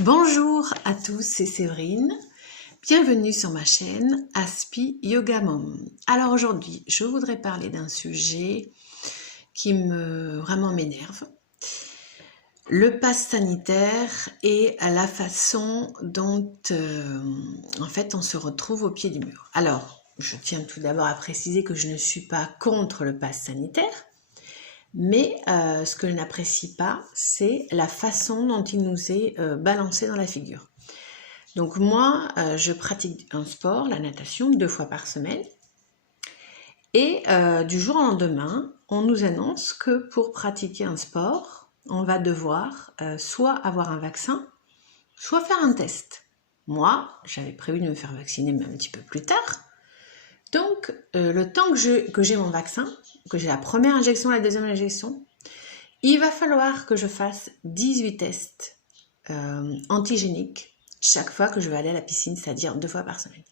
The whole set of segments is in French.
Bonjour à tous, c'est Séverine. Bienvenue sur ma chaîne Aspi Yoga Mom. Alors aujourd'hui, je voudrais parler d'un sujet qui vraiment m'énerve. Le pass sanitaire et la façon dont en fait on se retrouve au pied du mur. Alors, je tiens tout d'abord à préciser que je ne suis pas contre le pass sanitaire. Mais ce que je n'apprécie pas, c'est la façon dont il nous est balancé dans la figure. Donc moi, je pratique un sport, la natation, 2 fois par semaine. Et du jour au lendemain, on nous annonce que pour pratiquer un sport, on va devoir soit avoir un vaccin, soit faire un test. Moi, j'avais prévu de me faire vacciner, mais un petit peu plus tard. Donc, le temps que j'ai mon vaccin, que j'ai la première injection, la deuxième injection, il va falloir que je fasse 18 tests antigéniques chaque fois que je vais aller à la piscine, c'est-à-dire 2 fois par semaine.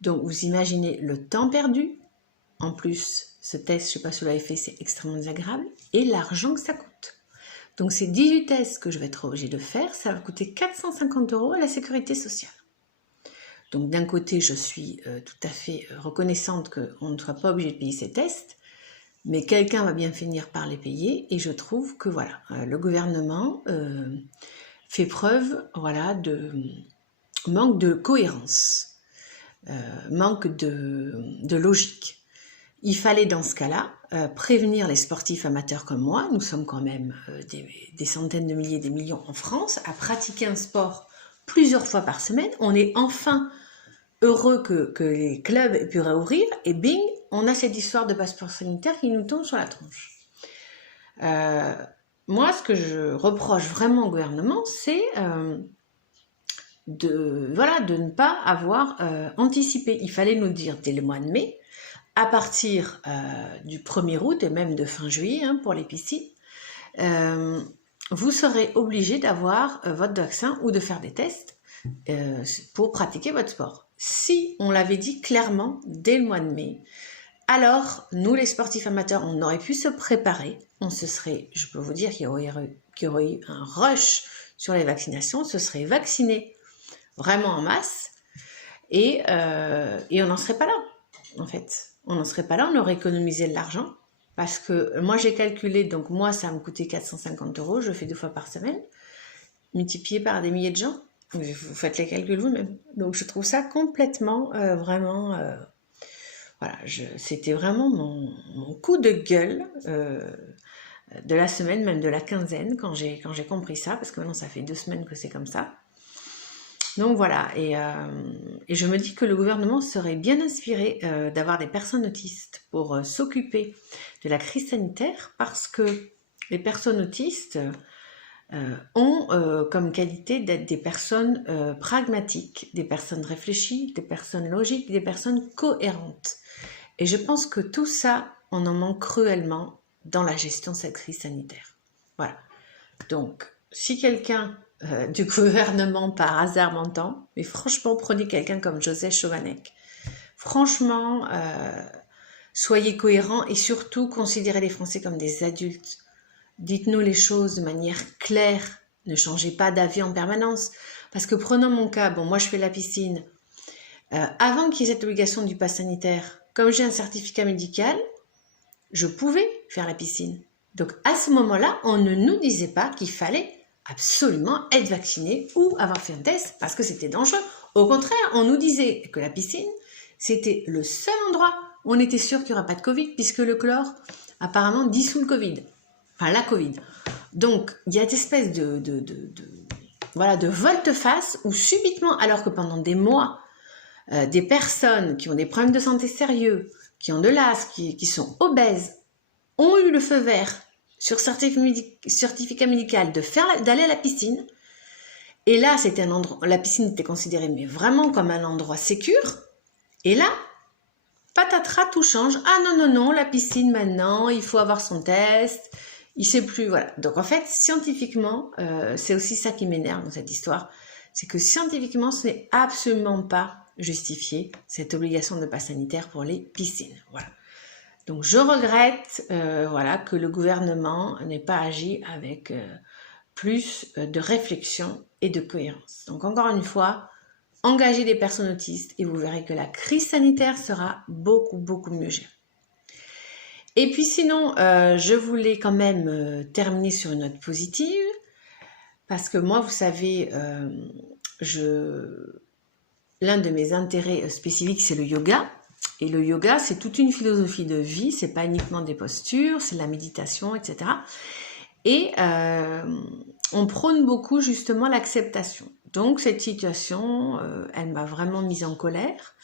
Donc, vous imaginez le temps perdu. En plus, ce test, je ne sais pas si vous l'avez fait, c'est extrêmement désagréable. Et l'argent que ça coûte. Donc, ces 18 tests que je vais être obligée de faire, ça va coûter 450 € à la sécurité sociale. Donc d'un côté, je suis tout à fait reconnaissante qu'on ne soit pas obligé de payer ces tests, mais quelqu'un va bien finir par les payer, et je trouve que voilà, le gouvernement fait preuve de manque de cohérence, manque de logique. Il fallait dans ce cas-là prévenir les sportifs amateurs comme moi, nous sommes quand même des centaines de milliers, des millions en France, à pratiquer un sport plusieurs fois par semaine. On est enfin heureux que les clubs aient pu réouvrir, et bing, on a cette histoire de passeport sanitaire qui nous tombe sur la tronche. Moi, ce que je reproche vraiment au gouvernement, c'est de ne pas avoir anticipé. Il fallait nous dire dès le mois de mai, à partir du 1er août et même de fin juillet pour les piscines, vous serez obligé d'avoir votre vaccin ou de faire des tests pour pratiquer votre sport. Si on l'avait dit clairement dès le mois de mai, alors nous les sportifs amateurs, on aurait pu se préparer, je peux vous dire qu'il y aurait eu un rush sur les vaccinations, on se serait vacciné vraiment en masse, et on n'en serait pas là, en fait. On n'en serait pas là, on aurait économisé de l'argent, parce que moi j'ai calculé, donc moi ça me coûtait 450 €, je fais 2 fois par semaine, multiplié par des milliers de gens, vous faites les calculs vous-même. Donc je trouve ça complètement, c'était vraiment mon coup de gueule de la semaine, même de la quinzaine, quand j'ai compris ça, parce que maintenant ça fait 2 semaines que c'est comme ça. Donc voilà, et je me dis que le gouvernement serait bien inspiré d'avoir des personnes autistes pour s'occuper de la crise sanitaire, parce que les personnes autistes ont comme qualité d'être des personnes pragmatiques, des personnes réfléchies, des personnes logiques, des personnes cohérentes. Et je pense que tout ça, on en manque cruellement dans la gestion de cette crise sanitaire. Voilà. Donc, si quelqu'un du gouvernement par hasard m'entend, mais franchement, prenez quelqu'un comme Joseph Chovanec. Franchement, soyez cohérents, et surtout considérez les Français comme des adultes. Dites-nous les choses de manière claire, ne changez pas d'avis en permanence. Parce que prenons mon cas, bon, moi je fais la piscine. Avant qu'il y ait cette obligation du pass sanitaire, comme j'ai un certificat médical, je pouvais faire la piscine. Donc à ce moment-là, on ne nous disait pas qu'il fallait absolument être vacciné ou avoir fait un test parce que c'était dangereux. Au contraire, on nous disait que la piscine, c'était le seul endroit où on était sûr qu'il n'y aurait pas de Covid, puisque le chlore apparemment dissout le Covid. Enfin, la Covid. Donc, il y a cette espèce de volte-face où subitement, alors que pendant des mois, des personnes qui ont des problèmes de santé sérieux, qui ont de l'asthme, qui sont obèses, ont eu le feu vert sur certificat médical d'aller à la piscine. Et là, c'était un endroit, la piscine était considérée mais vraiment comme un endroit sécure. Et là, patatras, tout change. Ah non, la piscine maintenant, il faut avoir son test. Il sait plus, voilà. Donc en fait, scientifiquement, c'est aussi ça qui m'énerve dans cette histoire. C'est que scientifiquement, ce n'est absolument pas justifié, cette obligation de pass sanitaire pour les piscines. Voilà. Donc je regrette que le gouvernement n'ait pas agi avec plus de réflexion et de cohérence. Donc encore une fois, engagez des personnes autistes et vous verrez que la crise sanitaire sera beaucoup mieux gérée. Et puis sinon, je voulais quand même terminer sur une note positive, parce que moi, vous savez, l'un de mes intérêts spécifiques, c'est le yoga. Et le yoga, c'est toute une philosophie de vie, c'est pas uniquement des postures, c'est la méditation, etc. Et on prône beaucoup justement l'acceptation. Donc cette situation, elle m'a vraiment mise en colère.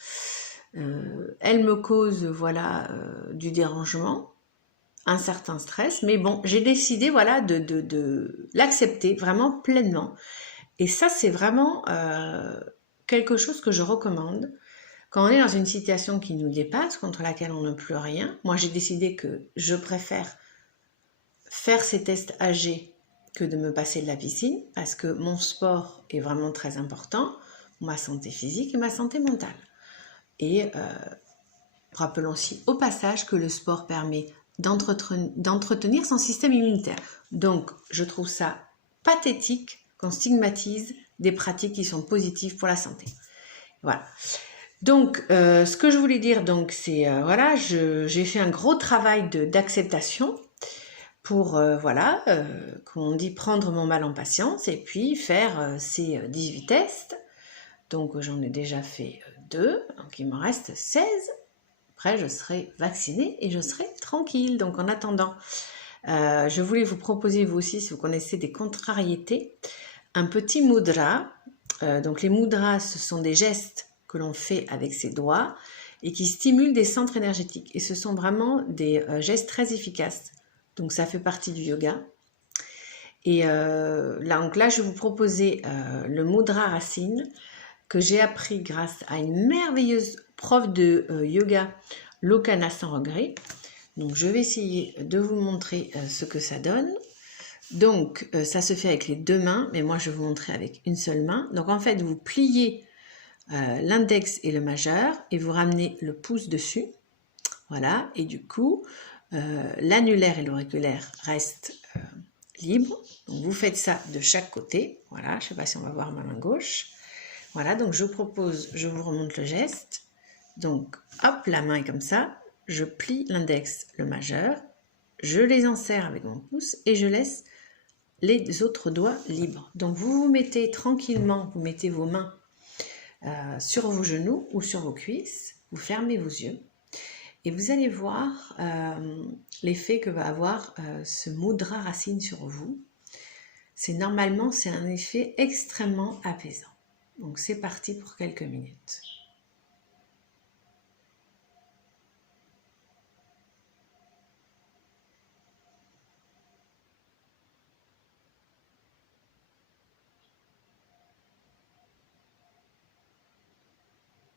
Elle me cause, voilà, du dérangement, un certain stress, mais bon, j'ai décidé, voilà, de l'accepter vraiment pleinement. Et ça, c'est vraiment quelque chose que je recommande. Quand on est dans une situation qui nous dépasse, contre laquelle on ne peut rien, moi j'ai décidé que je préfère faire ces tests AG que de me passer de la piscine, parce que mon sport est vraiment très important, ma santé physique et ma santé mentale. Et rappelons aussi au passage que le sport permet d'entretenir son système immunitaire. Donc je trouve ça pathétique qu'on stigmatise des pratiques qui sont positives pour la santé. Voilà. Donc, ce que je voulais dire, donc, c'est, voilà, j'ai fait un gros travail d'acceptation pour, voilà, comme on dit, prendre mon mal en patience et puis faire ces 18 tests. Donc, j'en ai déjà fait 2, donc il m'en reste 16. Après, je serai vaccinée et je serai tranquille. Donc, en attendant, je voulais vous proposer, vous aussi, si vous connaissez des contrariétés, un petit mudra. Donc, les mudras, ce sont des gestes que l'on fait avec ses doigts et qui stimulent des centres énergétiques. Et ce sont vraiment des gestes très efficaces. Donc, ça fait partie du yoga. Et donc là, je vais vous proposer le mudra racine que j'ai appris grâce à une merveilleuse prof de yoga, Lokana sans regret. Donc, je vais essayer de vous montrer ce que ça donne. Donc, ça se fait avec les 2 mains, mais moi, je vais vous montrer avec une seule main. Donc, en fait, vous pliez l'index et le majeur et vous ramenez le pouce dessus. Voilà, et du coup, l'annulaire et l'auriculaire restent libres. Donc, vous faites ça de chaque côté. Voilà, je ne sais pas si on va voir ma main gauche. Voilà, donc je vous remonte le geste. Donc, hop, la main est comme ça. Je plie l'index, le majeur. Je les enserre avec mon pouce et je laisse les autres doigts libres. Donc, vous vous mettez tranquillement, vous mettez vos mains sur vos genoux ou sur vos cuisses. Vous fermez vos yeux. Et vous allez voir l'effet que va avoir ce mudra racine sur vous. C'est un effet extrêmement apaisant. Donc c'est parti pour quelques minutes.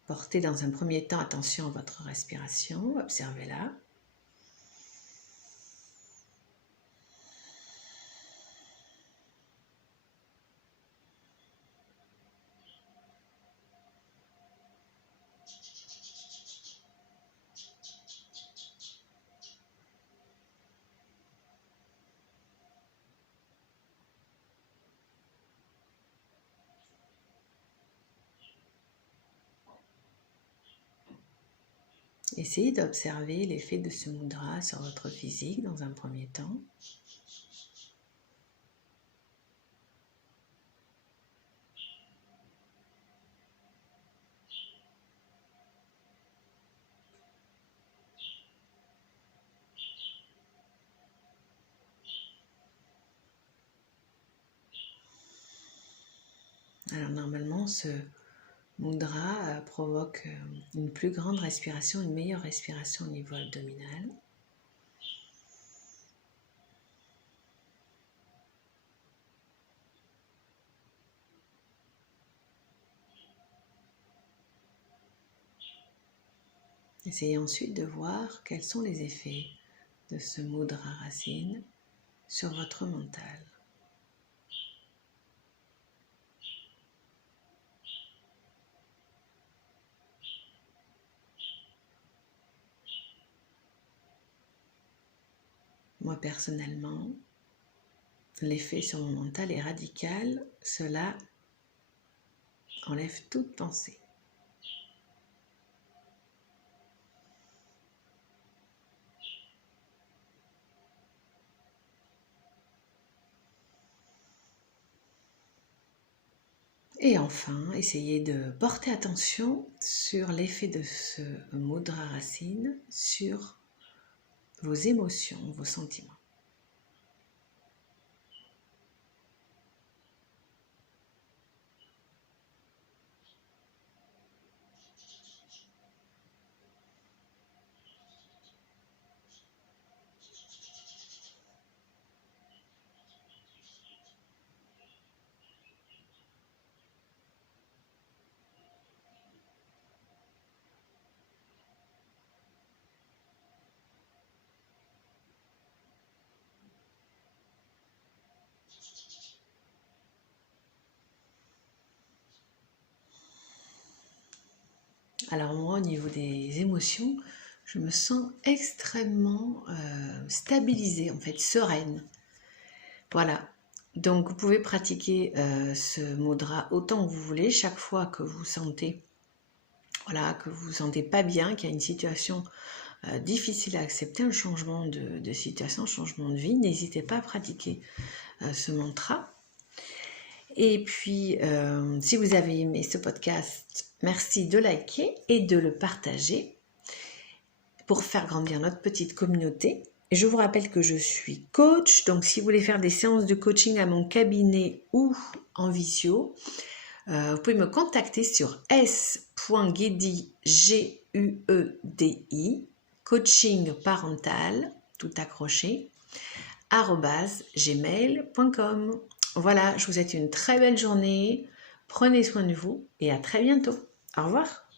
Portez dans un premier temps attention à votre respiration, observez-la. Essayez d'observer l'effet de ce mudra sur votre physique dans un premier temps. Alors normalement, ce mudra provoque une plus grande respiration, une meilleure respiration au niveau abdominal. Essayez ensuite de voir quels sont les effets de ce mudra racine sur votre mental. Moi personnellement, l'effet sur mon mental est radical. Cela enlève toute pensée. Et enfin, essayez de porter attention sur l'effet de ce mudra racine sur vos émotions, vos sentiments. Alors moi, au niveau des émotions, je me sens extrêmement stabilisée, en fait, sereine. Voilà. Donc vous pouvez pratiquer ce mudra autant que vous voulez, chaque fois que vous sentez, voilà, que vous vous sentez pas bien, qu'il y a une situation difficile à accepter, un changement de situation, un changement de vie, n'hésitez pas à pratiquer ce mantra. Et puis, si vous avez aimé ce podcast, merci de liker et de le partager pour faire grandir notre petite communauté. Et je vous rappelle que je suis coach, donc si vous voulez faire des séances de coaching à mon cabinet ou en visio, vous pouvez me contacter sur s.guedi, G-U-E-D-I, coaching parental, tout accroché, @gmail.com. Voilà, je vous souhaite une très belle journée, prenez soin de vous et à très bientôt. Au revoir.